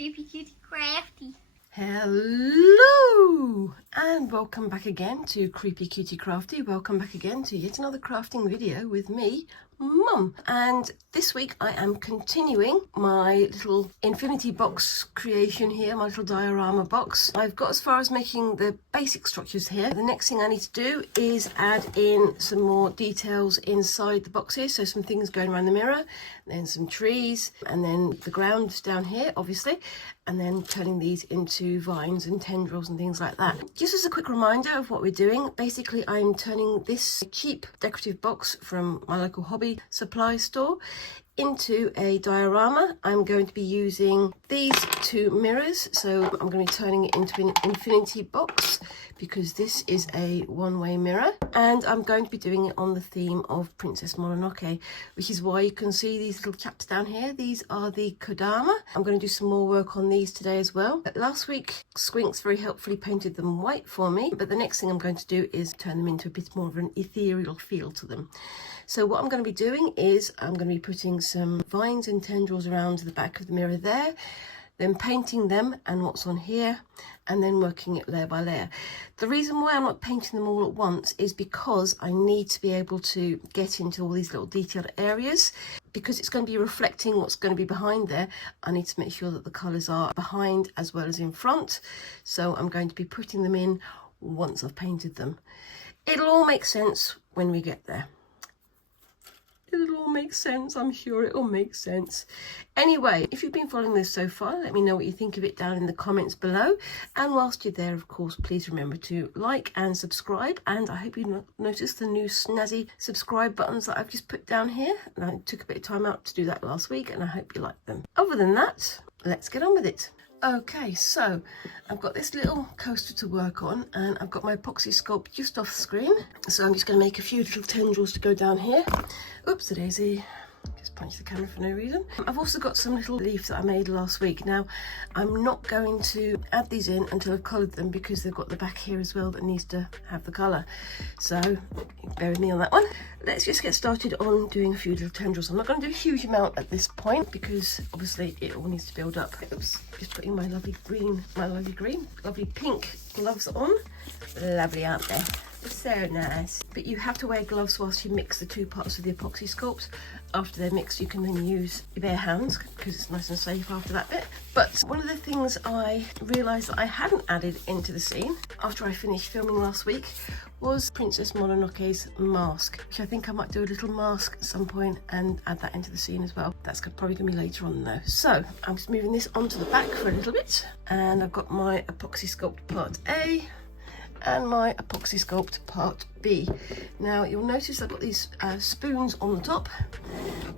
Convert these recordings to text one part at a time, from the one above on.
Creepy Cutie Crafty. Hello and welcome back again to Creepy Cutie Crafty. Welcome back again to yet another crafting video with me, Mum. And this week I am continuing my little infinity box creation here, my little diorama box. I've got as far as making the basic structures here. The next thing I need to do is add in some more details inside the box here. So some things going around the mirror, then some trees, and then the ground down here, obviously, and then turning these into vines and tendrils and things like that. Just as a quick reminder of what we're doing, basically I'm turning this cheap decorative box from my local hobby supply store into a diorama. I'm going to be using these two mirrors, so I'm going to be turning it into an infinity box because this is a one-way mirror, and I'm going to be doing it on the theme of Princess Mononoke, which is why you can see these little chaps down here. These are the Kodama. I'm going to do some more work on these today as well. Last week Squinks very helpfully painted them white for me, but the next thing I'm going to do is turn them into a bit more of an ethereal feel to them. So what I'm going to be doing is I'm going to be putting some vines and tendrils around the back of the mirror there, then painting them and what's on here, and then working it layer by layer. The reason why I'm not painting them all at once is because I need to be able to get into all these little detailed areas. Because it's going to be reflecting what's going to be behind there, I need to make sure that the colours are behind as well as in front. So I'm going to be putting them in once I've painted them. It'll all make sense when we get there. It'll all make sense, I'm sure it'll make sense. Anyway, if you've been following this so far, let me know what you think of it down in the comments below. And whilst you're there, of course, please remember to like and subscribe. And I hope you noticed the new snazzy subscribe buttons that I've just put down here. And I took a bit of time out to do that last week, and I hope you like them. Other than that, let's get on with it. Okay, so I've got this little coaster to work on, and I've got my Apoxie Sculpt just off screen. So I'm just going to make a few little tendrils to go down here. Oops, a daisy. Just punched the camera for no reason. I've also got some little leaves that I made last week. Now, I'm not going to add these in until I've coloured them because they've got the back here as well that needs to have the colour. So, bear with me on that one. Let's just get started on doing a few little tendrils. I'm not going to do a huge amount at this point because obviously it all needs to build up. Oops, just putting my lovely pink gloves on. Lovely, aren't they? So nice. But you have to wear gloves whilst you mix the two parts of the Apoxie Sculpt. After they're mixed, you can then use your bare hands because it's nice and safe after that bit. But one of the things I realised that I hadn't added into the scene after I finished filming last week was Princess Mononoke's mask, which I think I might do a little mask at some point and add that into the scene as well. That's probably going to be later on though. So I'm just moving this onto the back for a little bit, and I've got my Apoxie Sculpt part A and my Apoxie Sculpt part B. Now you'll notice I've got these spoons on the top.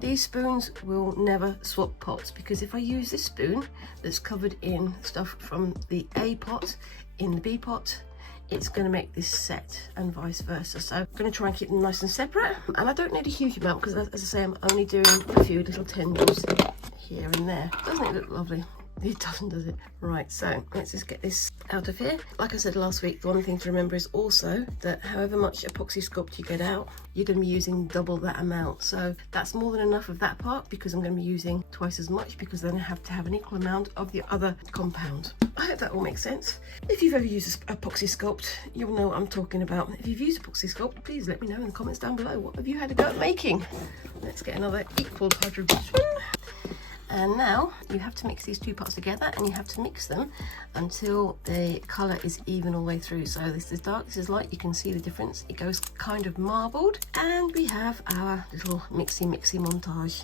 These spoons will never swap pots because if I use this spoon that's covered in stuff from the A pot in the B pot, it's going to make this set and vice versa. So I'm going to try and keep them nice and separate, and I don't need a huge amount because, as I say, I'm only doing a few little tendrils here and there. Doesn't it look lovely? It doesn't, does it? Right, so let's just get this out of here. Like I said last week, the one thing to remember is also that however much Apoxie Sculpt you get out, you're going to be using double that amount. So that's more than enough of that part because I'm going to be using twice as much because then I have to have an equal amount of the other compound. I hope that all makes sense. If you've ever used Apoxie Sculpt, you'll know what I'm talking about. If you've used Apoxie Sculpt, please let me know in the comments down below. What have you had a go at making? Let's get another equal part of this one. And now you have to mix these two parts together, and you have to mix them until the colour is even all the way through. So this is dark, this is light, you can see the difference. It goes kind of marbled, and we have our little mixy montage.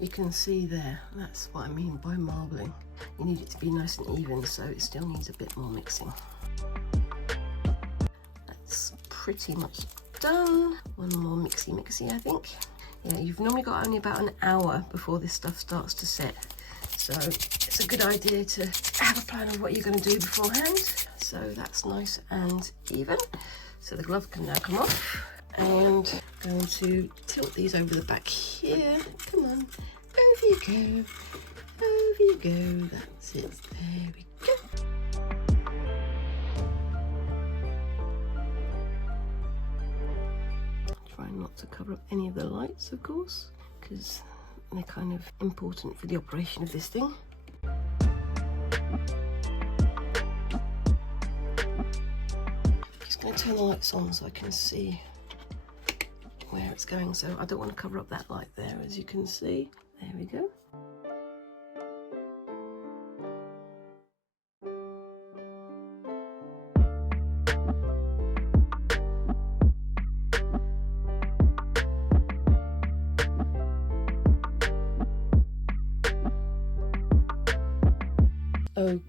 You can see there, that's what I mean by marbling. You need it to be nice and even, so it still needs a bit more mixing. That's pretty much done. One more mixy I think. Yeah, you've normally got only about an hour before this stuff starts to set. So it's a good idea to have a plan of what you're going to do beforehand. So that's nice and even. So the glove can now come off. And I'm going to tilt these over the back here. Come on, over you go. Over you go. That's it. There we go. Try not to cover up any of the lights, of course, because They're kind of important for the operation of this thing. Just going to turn the lights on so I can see where it's going. So I don't want to cover up that light there, as you can see. There we go.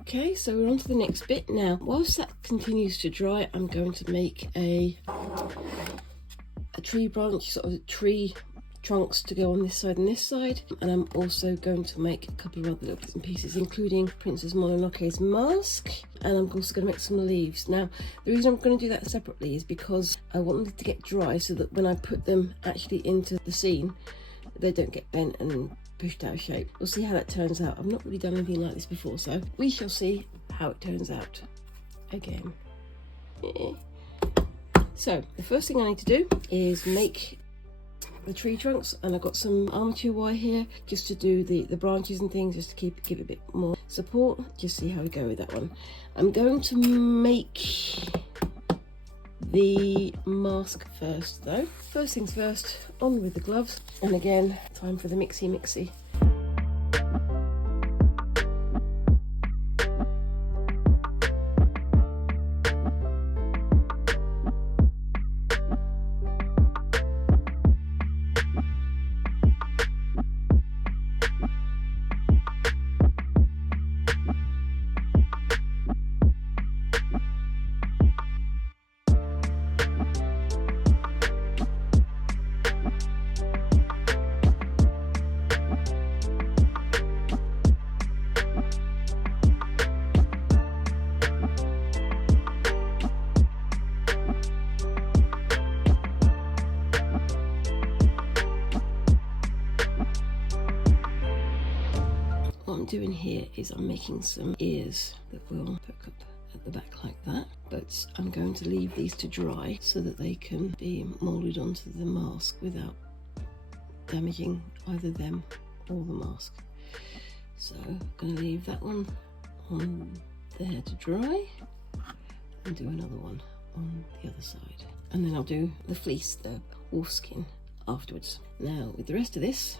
Okay, so we're on to the next bit now. Whilst that continues to dry, I'm going to make a tree branch, sort of tree trunks to go on this side and this side, and I'm also going to make a couple of other little bits and pieces, including Princess Mononoke's mask, and I'm also going to make some leaves. Now, the reason I'm going to do that separately is because I want them to get dry so that when I put them actually into the scene, they don't get bent and pushed out of shape. We'll see how that turns out. I've not really done anything like this before, so we shall see how it turns out again. So the first thing I need to do is make the tree trunks, and I've got some armature wire here just to do the branches and things, just to give it a bit more support. Just see how we go with that one. I'm going to make the mask first though. First things first, on with the gloves, and again, time for the mixy. Doing here is I'm making some ears that will hook up at the back like that, but I'm going to leave these to dry so that they can be moulded onto the mask without damaging either them or the mask. So I'm going to leave that one on there to dry and do another one on the other side, and then I'll do the fleece, the wolf skin, afterwards. Now with the rest of this,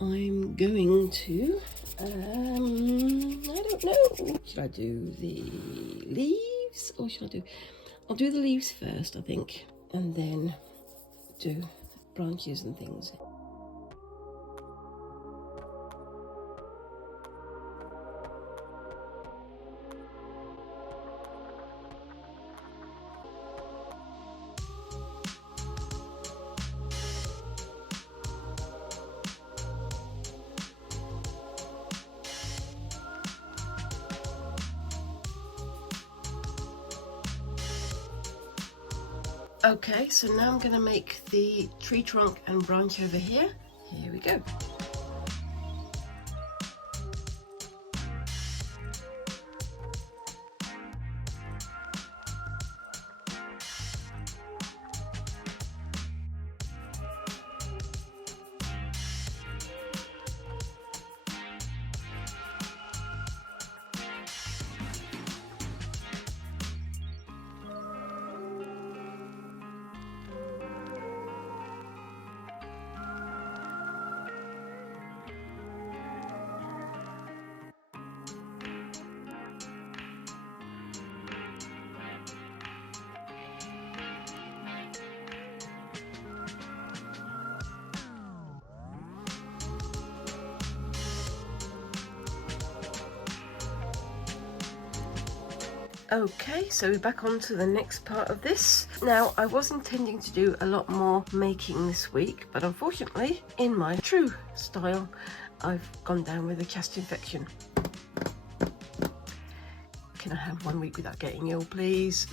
I'm going to, I don't know, should I do the leaves or I'll do the leaves first, I think, and then do branches and things. Okay, so now I'm going to make the tree trunk and branch over here. Here we go. Okay, so we're back on to the next part of this. Now, I was intending to do a lot more making this week, but unfortunately, in my true style, I've gone down with a chest infection. Can I have 1 week without getting ill, please?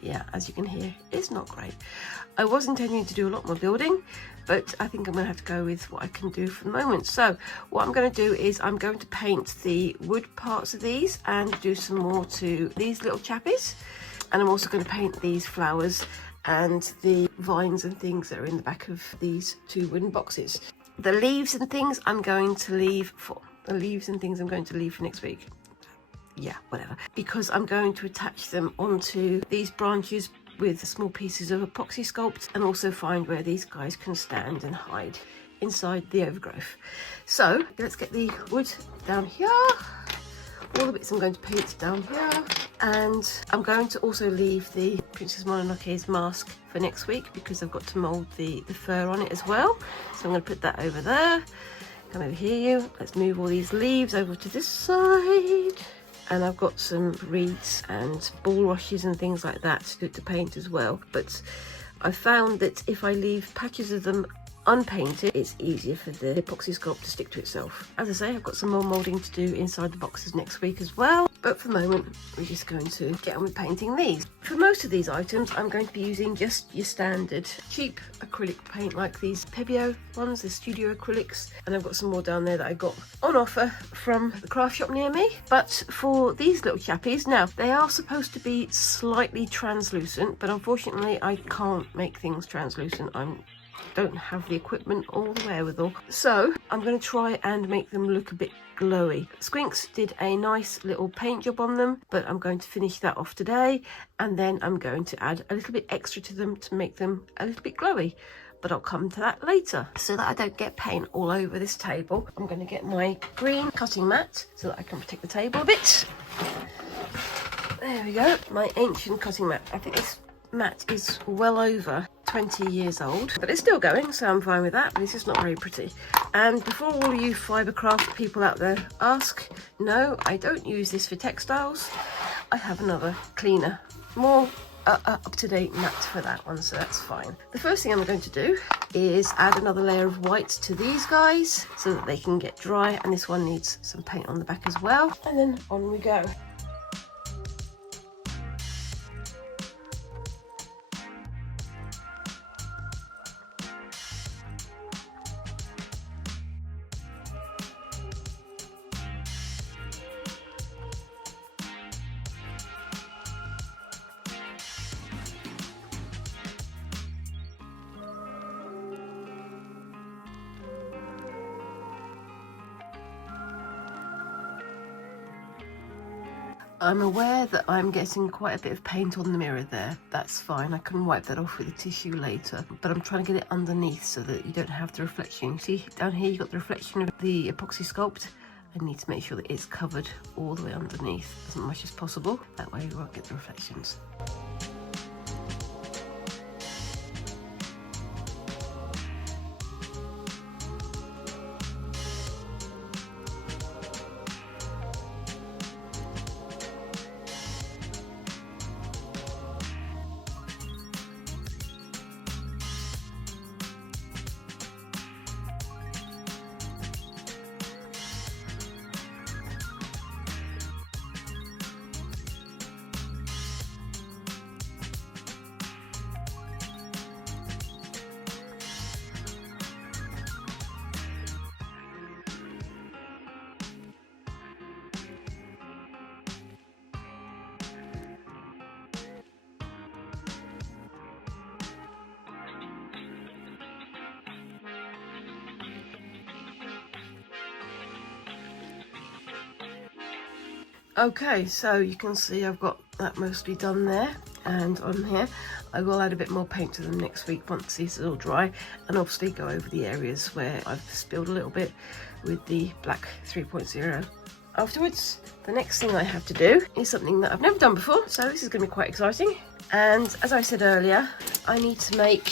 Yeah, as you can hear, it's not great. I was intending to do a lot more building, but I think I'm going to have to go with what I can do for the moment. So what I'm going to do is I'm going to paint the wood parts of these and do some more to these little chappies. And I'm also going to paint these flowers and the vines and things that are in the back of these 2 wooden boxes. The leaves and things I'm going to leave for next week. Yeah, whatever. Because I'm going to attach them onto these branches with small pieces of Apoxie Sculpt, and also find where these guys can stand and hide inside the overgrowth. So let's get the wood down here. All the bits I'm going to paint down here, and I'm going to also leave the Princess Mononoke's mask for next week because I've got to mould the fur on it as well. So I'm going to put that over there. Come over here. Let's move all these leaves over to this side. And I've got some reeds and bulrushes and things like that to paint as well. But I found that if I leave patches of them unpainted, it's easier for the Apoxie Sculpt to stick to itself. As I say, I've got some more moulding to do inside the boxes next week as well. But for the moment, we're just going to get on with painting these. For most of these items, I'm going to be using just your standard cheap acrylic paint like these Pebeo ones, the Studio Acrylics. And I've got some more down there that I got on offer from the craft shop near me. But for these little chappies, now, they are supposed to be slightly translucent, but unfortunately, I can't make things translucent. Don't have the equipment or the wherewithal, so I'm going to try and make them look a bit glowy. Squinks did a nice little paint job on them, but I'm going to finish that off today, and then I'm going to add a little bit extra to them to make them a little bit glowy, but I'll come to that later. So that I don't get paint all over this table, I'm going to get my green cutting mat so that I can protect the table a bit. There we go, my ancient cutting mat. I think this mat is well over 20 years old, but it's still going, so I'm fine with that, but it's just not very pretty. And before all you fibercraft people out there ask, no, I don't use this for textiles. I have another cleaner, more up-to-date mat for that one, so that's fine. The first thing I'm going to do is add another layer of white to these guys so that they can get dry, and this one needs some paint on the back as well, and then on we go. I'm aware that I'm getting quite a bit of paint on the mirror there. That's fine, I can wipe that off with a tissue later. But I'm trying to get it underneath so that you don't have the reflection. See, down here you've got the reflection of the Apoxie Sculpt. I need to make sure that it's covered all the way underneath as much as possible. That way you won't get the reflections. Okay, so you can see I've got that mostly done there, and on here I will add a bit more paint to them next week once these are all dry, and obviously go over the areas where I've spilled a little bit with the black 3.0. Afterwards, the next thing I have to do is something that I've never done before, so this is going to be quite exciting. And as I said earlier, I need to make,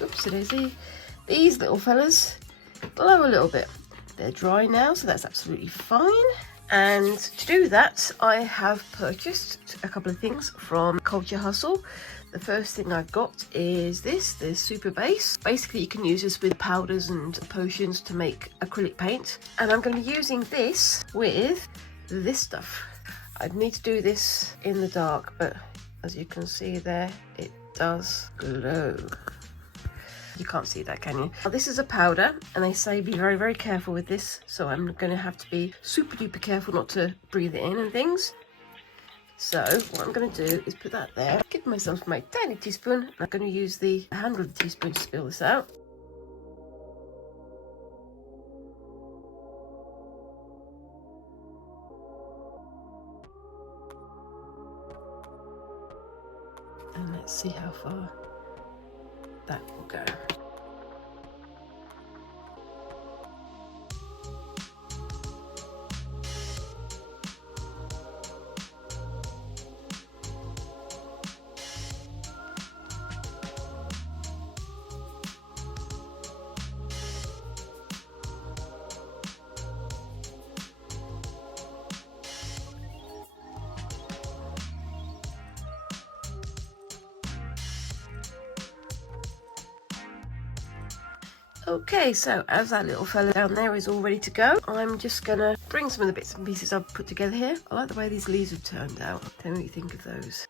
oopsie-daisy, these little fellas glow a little bit. They're dry now, so that's absolutely fine. And to do that, I have purchased a couple of things from Culture Hustle. The first thing I've got is the Super Base. Basically, you can use this with powders and potions to make acrylic paint. And I'm going to be using this with this stuff. I'd need to do this in the dark, but as you can see there, it does glow. You can't see that, can you? Now, this is a powder, and they say be very, very careful with this. So I'm going to have to be super duper careful not to breathe it in and things. So what I'm going to do is put that there, give myself my tiny teaspoon. I'm going to use the handle of the teaspoon to spill this out. And let's see how far that will go. Okay, so as that little fella down there is all ready to go, I'm just gonna bring some of the bits and pieces I've put together here. I like the way these leaves have turned out. Tell me what you think of those.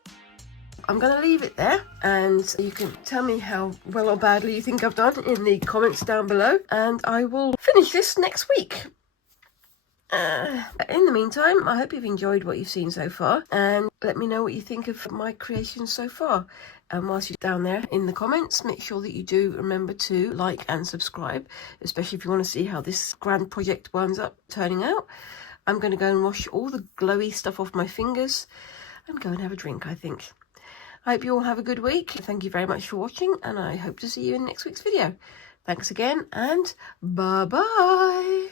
I'm gonna leave it there, and you can tell me how well or badly you think I've done in the comments down below, and I will finish this next week. In the meantime, I hope you've enjoyed what you've seen so far, and let me know what you think of my creations so far. And whilst you're down there in the comments, make sure that you do remember to like and subscribe, especially if you want to see how this grand project winds up turning out. I'm going to go and wash all the glowy stuff off my fingers and go and have a drink, I think. I hope you all have a good week. Thank you very much for watching, and I hope to see you in next week's video. Thanks again, and bye-bye.